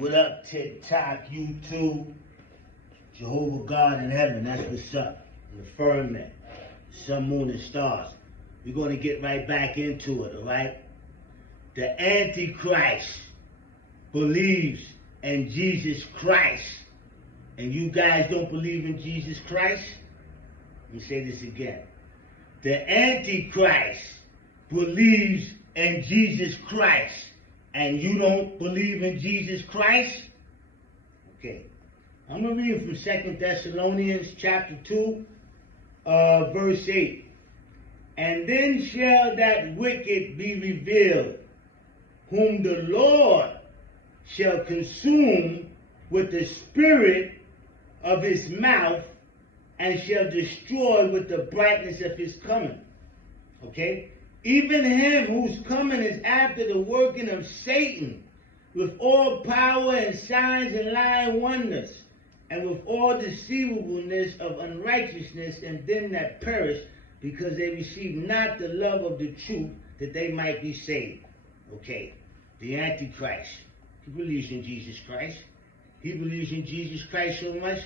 What up, TikTok, YouTube? Jehovah God in heaven, that's what's up. The firmament, sun, moon, and stars. We're going to get right back into it, all right? The Antichrist believes in Jesus Christ. And you guys don't believe in Jesus Christ? Let me say this again. The Antichrist believes in Jesus Christ. And you don't believe in Jesus Christ? Okay. I'm going to read from 2 Thessalonians chapter 2, verse 8. And then shall that wicked be revealed, whom the Lord shall consume with the spirit of his mouth, and shall destroy with the brightness of his coming. Okay? Even him whose coming is after the working of Satan, with all power and signs and lying wonders, and with all deceivableness of unrighteousness in them that perish, because they receive not the love of the truth, that they might be saved. Okay, the Antichrist, he believes in Jesus Christ. He believes in Jesus Christ so much,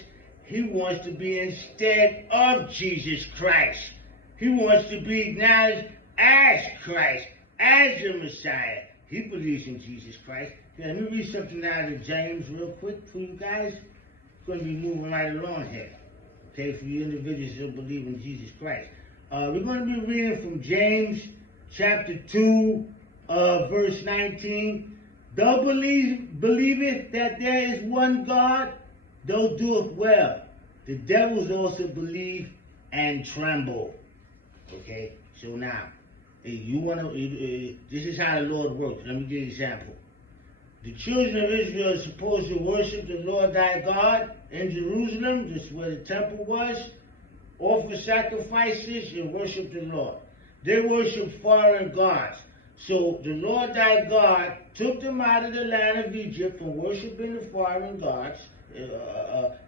he wants to be instead of Jesus Christ. He wants to be acknowledged as Christ, as the Messiah. He believes in Jesus Christ. Now, let me read something out of James real quick for you guys. It's going to be moving right along here. Okay, for you individuals who believe in Jesus Christ. We're going to be reading from James chapter 2, verse 19. Thou believeth that there is one God, thou doeth well. The devils also believe and tremble. Okay, so now, you want to, this is how the Lord works. Let me give you an example. The children of Israel are supposed to worship the Lord thy God in Jerusalem, just where the temple was, offer sacrifices and worship the Lord. They worship foreign gods. So the Lord thy God took them out of the land of Egypt from worshiping the foreign gods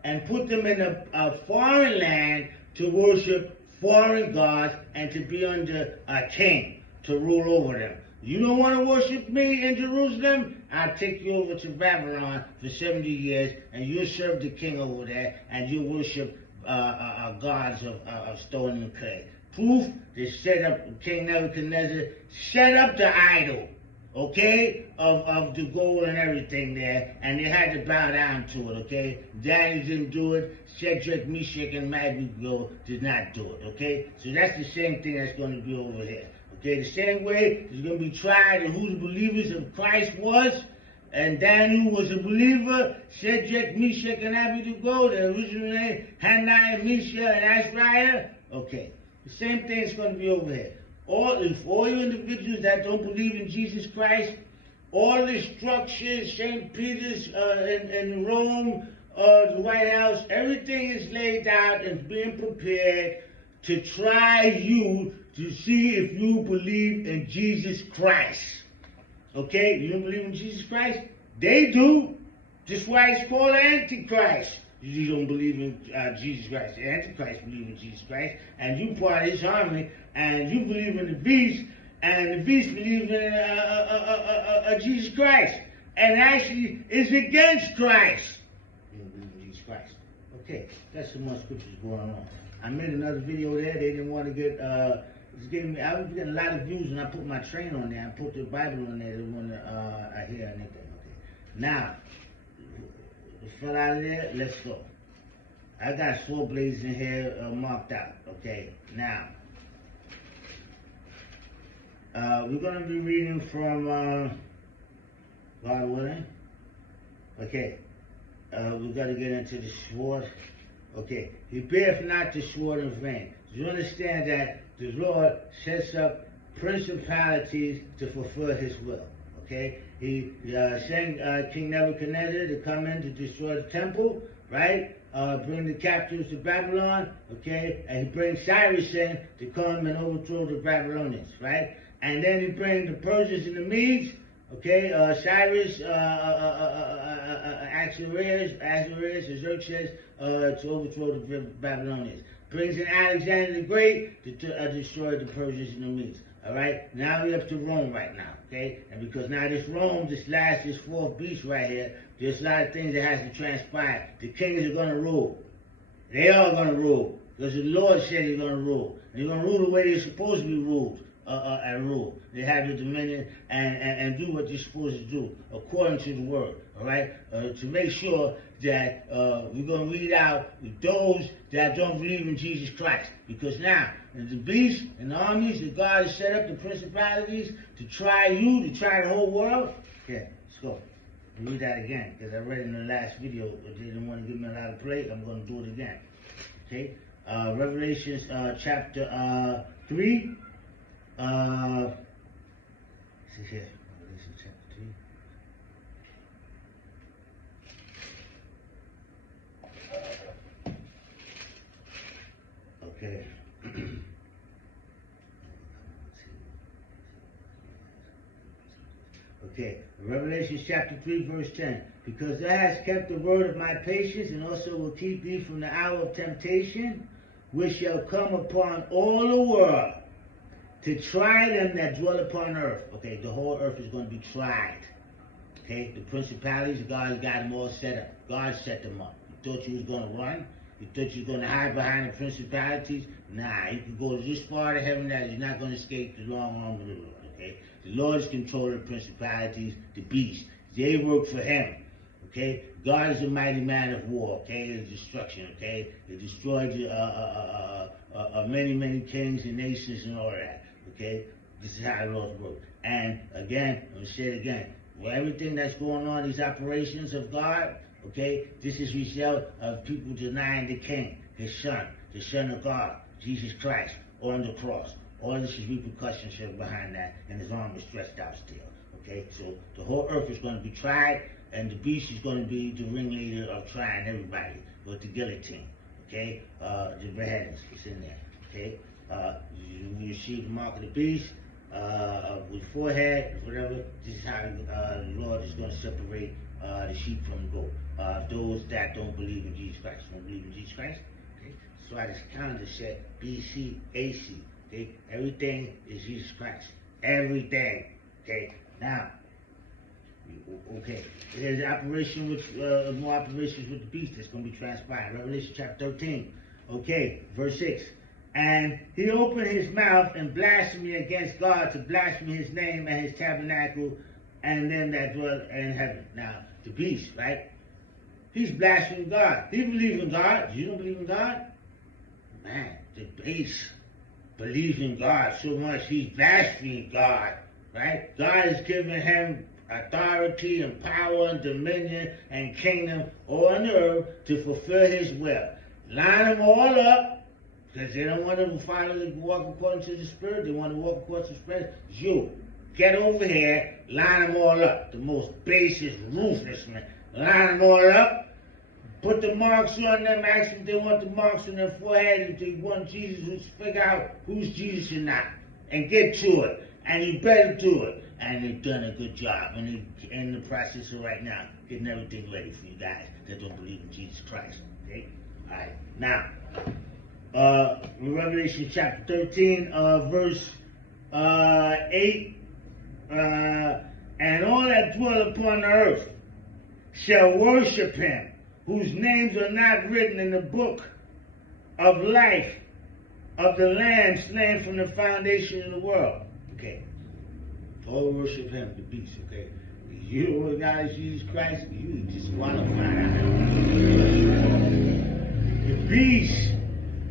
and put them in a foreign land to worship foreign gods and to be under a king to rule over them. You don't want to worship me in Jerusalem? I'll take you over to Babylon for 70 years and you'll serve the king over there and you'll worship gods of stone and clay. Proof, they set up, King Nebuchadnezzar set up the idol, okay, of the gold and everything there, and they had to bow down to it, okay? Daniel didn't do it. Shadrach, Meshach, and Abednego did not do it, okay? So that's the same thing that's going to be over here, okay? The same way there's going to be tried and who the believers of Christ was, and Daniel was a believer. Shadrach, Meshach, and Abednego, the original name, Hananiah, Mishael, and Azariah, okay? The same thing is going to be over here. All you individuals that don't believe in Jesus Christ, all the structures, St. Peter's in Rome, the White House, everything is laid out and being prepared to try you to see if you believe in Jesus Christ. Okay? You don't believe in Jesus Christ? They do. That's why it's called Antichrist. You don't believe in Jesus Christ. The Antichrist believes in Jesus Christ, and you part of his army, and you believe in the beast, and the beast believes in Jesus Christ, and actually is against Christ. You don't believe in Jesus Christ. Okay, that's some more scriptures going on. I made another video there. They didn't want to get. It's getting me. I was getting a lot of views when I put my train on there. I put the Bible on there. They want to hear anything. Okay, now. Fell out of there, let's go. I got 4 blazes in here marked out. Okay, now we're going to be reading from God willing. Okay, we got to get into the sword. Okay, he beareth not the sword in vain. You understand that the Lord sets up principalities to fulfill his will. Okay, he sent King Nebuchadnezzar to come in to destroy the temple, right? Bring the captives to Babylon, okay? And he brings Cyrus in to come and overthrow the Babylonians, right? And then he brings the Persians and the Medes, okay? Cyrus, Xerxes, to overthrow the Babylonians. Brings in Alexander the Great to destroy the Persians and the Medes. All right, now we're up to Rome right now, okay? And because now this Rome, this fourth beast right here, there's a lot of things that has to transpire. The kings are going to rule. They are going to rule. Because the Lord said they're going to rule. And they're going to rule the way they're supposed to be ruled. And rule. They have the dominion and do what they're supposed to do according to the word. All right? To make sure that we're going to read out those that don't believe in Jesus Christ. Because now, the beast and the armies that God has set up, the principalities, to try you, to try the whole world. Yeah, let's go. I'll read that again, because I read it in the last video, but they didn't want to give me a lot of play. I'm going to do it again. Okay? Revelations chapter 3. See here. Revelation chapter 3. Okay. Okay, Revelation chapter 3, verse 10. Because thou hast kept the word of my patience, and also will keep thee from the hour of temptation, which shall come upon all the world, to try them that dwell upon earth. Okay, the whole earth is going to be tried. Okay, the principalities, God got them all set up. God set them up. You thought you was going to run? You thought you was going to hide behind the principalities? Nah, you can go this far to heaven that you're not going to escape the long arm of the Lord. Okay, the Lord is controlling the principalities, the beast. They work for him. Okay, God is a mighty man of war. Okay, it's destruction. Okay, he destroyed many kings and nations and all that. Okay, this is how the Lord works. And again, I'm going to say it again. Well, everything that's going on, these operations of God, okay, this is result of people denying the King, his Son, the Son of God, Jesus Christ, on the cross. All this is repercussions behind that, and his arm is stretched out still. Okay, so the whole earth is going to be tried, and the beast is going to be the ringleader of trying everybody with the guillotine. Okay, the beheadings is in there. Okay, you see the mark of the beast with forehead, whatever. This is how the Lord is going to separate the sheep from the goat. Those that don't believe in Jesus Christ. Don't believe in Jesus Christ. Okay, so I just calendar said BC, AC. Okay, everything is Jesus Christ. Everything. Okay, now. Okay, there's operation with more operations with the beast that's going to be transpired. Revelation chapter 13. Okay, verse 6. And he opened his mouth and blasphemed against God, to blaspheme his name and his tabernacle and them that dwell in heaven. Now, the beast, right? He's blaspheming God. He believes in God. You don't believe in God? Man, the beast believes in God so much he's blaspheming God, right? God has given him authority and power and dominion and kingdom on the earth to fulfill his will. Line them all up, because they don't want to finally walk according to the Spirit. They want to walk according to the Spirit. You, get over here, line them all up. The most basest, ruthless man. Line them all up, put the marks on them, ask them if they want the marks on their forehead, if they want Jesus, to figure out who's Jesus or not, and get to it. And you better do it. And they've done a good job. And they're in the process of right now getting everything ready for you guys that don't believe in Jesus Christ. Okay? All right. Now, Revelation chapter 13, verse 8. And all that dwell upon the earth shall worship him, whose names are not written in the book of life of the Lamb slain from the foundation of the world. Okay. All worship him, the beast, okay? You don't acknowledge Jesus Christ, you disqualify. The beast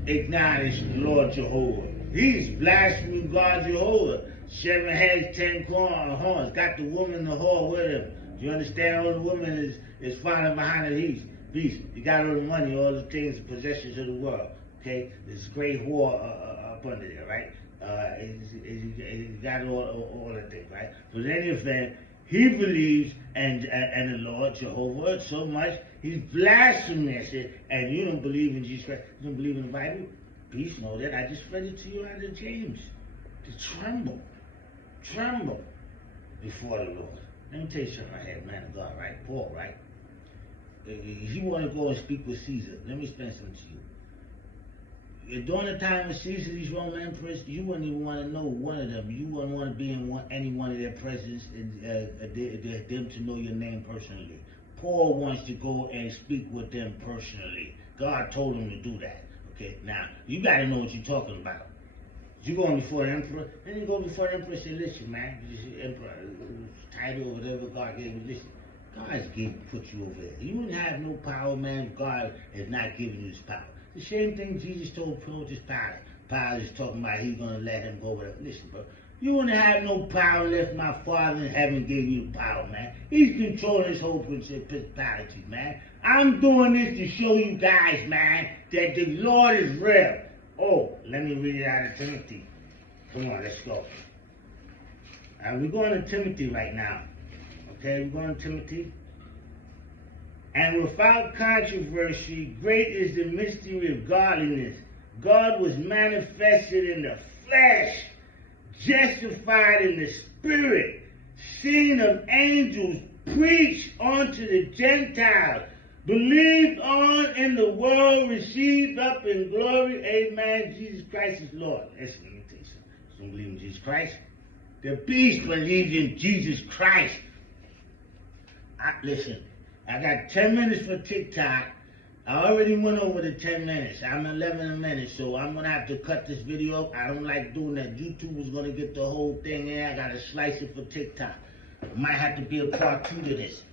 acknowledged the Lord Jehovah. He's blaspheming God Jehovah. 7 heads, 10 horns. Got the woman, the whore with him. Do you understand? All the woman is following behind the beast. He got all the money, all the things, the possessions of the world. Okay? There's a great whore up under there, right? He got all the things, right? But in any event, he believes and the Lord Jehovah so much, he's blasphemous it, and you don't believe in Jesus Christ. You don't believe in the Bible? Please know that. I just read it to you out of James. To tremble before the Lord. Let me tell you something right here, man of God, right? Paul, right? If you want to go and speak with Caesar, let me explain something to you. During the time of Caesar, these Roman emperors, you wouldn't even want to know one of them. You wouldn't want to be in any one of their presence and them to know your name personally. Paul wants to go and speak with them personally. God told him to do that. Okay, now, you got to know what you're talking about. You going before the emperor, then you go before the emperor and say, listen, man, this is emperor, title or whatever God gave you, listen, God's put you over there. You wouldn't have no power, man, if God has not given you this power. The same thing Jesus told Pontius Pilate. Pilate is talking about he's going to let him go, whatever. Listen, bro, you wouldn't have no power unless my Father in heaven gave you the power, man. He's controlling this whole principality, man. I'm doing this to show you guys, man, that the Lord is real. Oh, let me read it out of Timothy. Come on, let's go. We're going to Timothy right now. Okay, we're going to Timothy. And without controversy, great is the mystery of godliness. God was manifested in the flesh, justified in the spirit, seen of angels, preached unto the Gentiles, believed on in the world, received up in glory. Amen. Jesus Christ is Lord. Listen, let me tell you something. You don't believe in Jesus Christ? The beast believes in Jesus Christ. Listen, I got 10 minutes for TikTok. I already went over the 10 minutes. I'm 11 minutes, so I'm going to have to cut this video up. I don't like doing that. YouTube is going to get the whole thing in. I got to slice it for TikTok. It might have to be a part 2 to this.